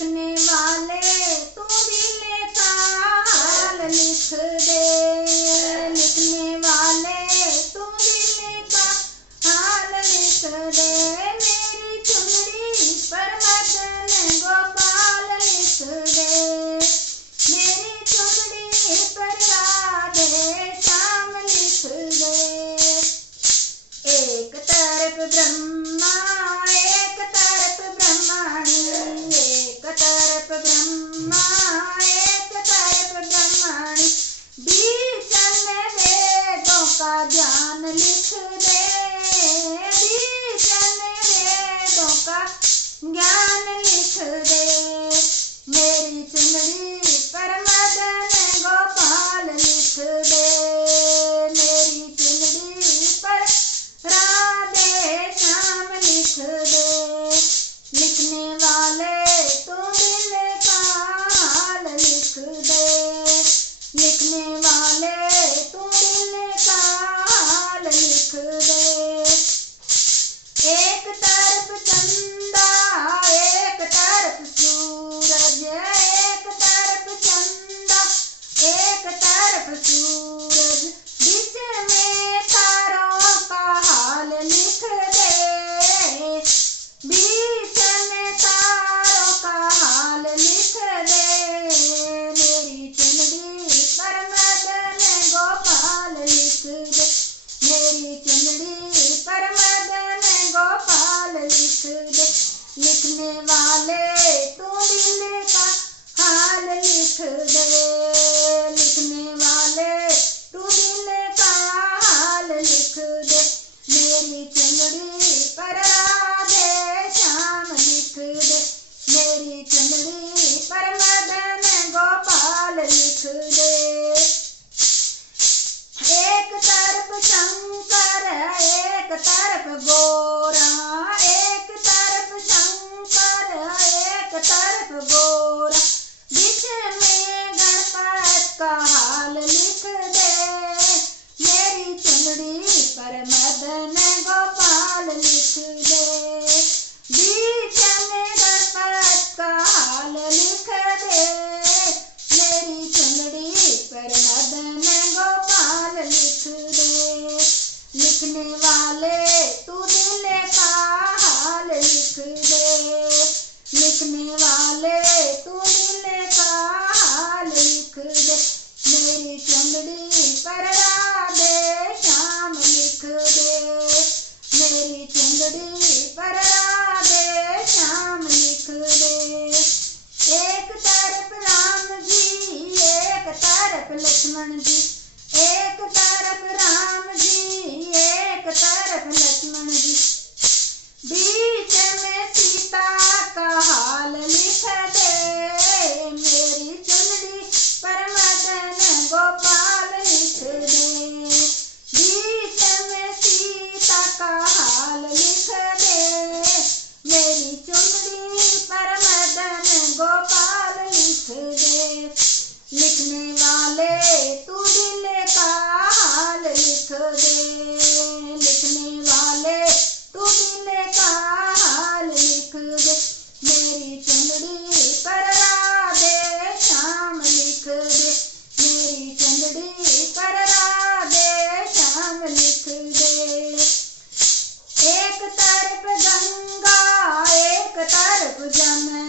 लिखने वाले तू दिल का हाल लिख दे, लिखने वाले तू दिल का हाल लिख दे। मेरी चुनरी पर मदन गोपाल लिख दे, मेरी चुनरी पर राधे श्याम लिख दे। एक तरफ ब्रह्मा एक तरफ ब्रह्माणी, एक तरफ ब्रह्मा एक तरफ ब्रह्माणी, बीच में वेदों का ज्ञान लिख दे, बीच में वेदों का ज्ञान लिख दे। मेरी चुनरी पर मदन गोपाल लिख दे, मेरी चुनरी पर राधे श्याम लिख दे। लिखने वाले तू दिल का हाल लिख दे, लिखने वाले तू दिल का हाल लिख दे। एक तरफ चंदा एक तरफ सूरज, एक तरफ चंदा एक तरफ सूरज, बीच में तारों का हाल लिख दे, बीच में तारों का हाल लिख दे। मेरी चुनरी पर मदन गोपाल लिख दे, मेरी चुनरी पर मदन गोपाल लिख दे। लिखने वाले तू दिल का हाल लिख दे, लिखने वाले तू दिल का हाल लिख दे। मेरी चुनरी पर राधे श्याम लिख दे, मेरी चुनरी पर मदन गोपाल लिख दे। एक तरफ शंकर एक तरफ गोरा, एक तरफ शंकर एक तरफ गोरा, बीच में गणपत का हाल लिख दे। मेरी चुनरी पर मदन गोपाल लिख दे, बीच में गणपत का हाल लिख दे। मेरी चुनरी पर मदन गोपाल लिख दे। लिखने वाले तू दिल का हाल लिख दे, लिखने वाले तू दिल का हाल लिख दे। मेरी चुनरी पर राधे श्याम लिख दे, मेरी चुनरी पर राधे श्याम लिख दे। एक तरफ राम जी एक तरफ लक्ष्मण जी, एक तरफ राम जी एक तरफ लक्ष्मण जी, बीच में सीता का हाल लिख दे। मेरी चुनरी पर मदन गोपाल लिख दे, बीच में सीता का हाल लिख दे। मेरी चुनरी पर मदन गोपाल लिख दे। लिखने वाले तू दिल का हाल लिख दे, लिखने वाले तू दिल का हाल लिख दे। मेरी चुनरी पर राधे श्याम लिख दे, मेरी चुनरी पर राधे श्याम लिख दे। एक तरफ गंगा एक तरफ जमुना,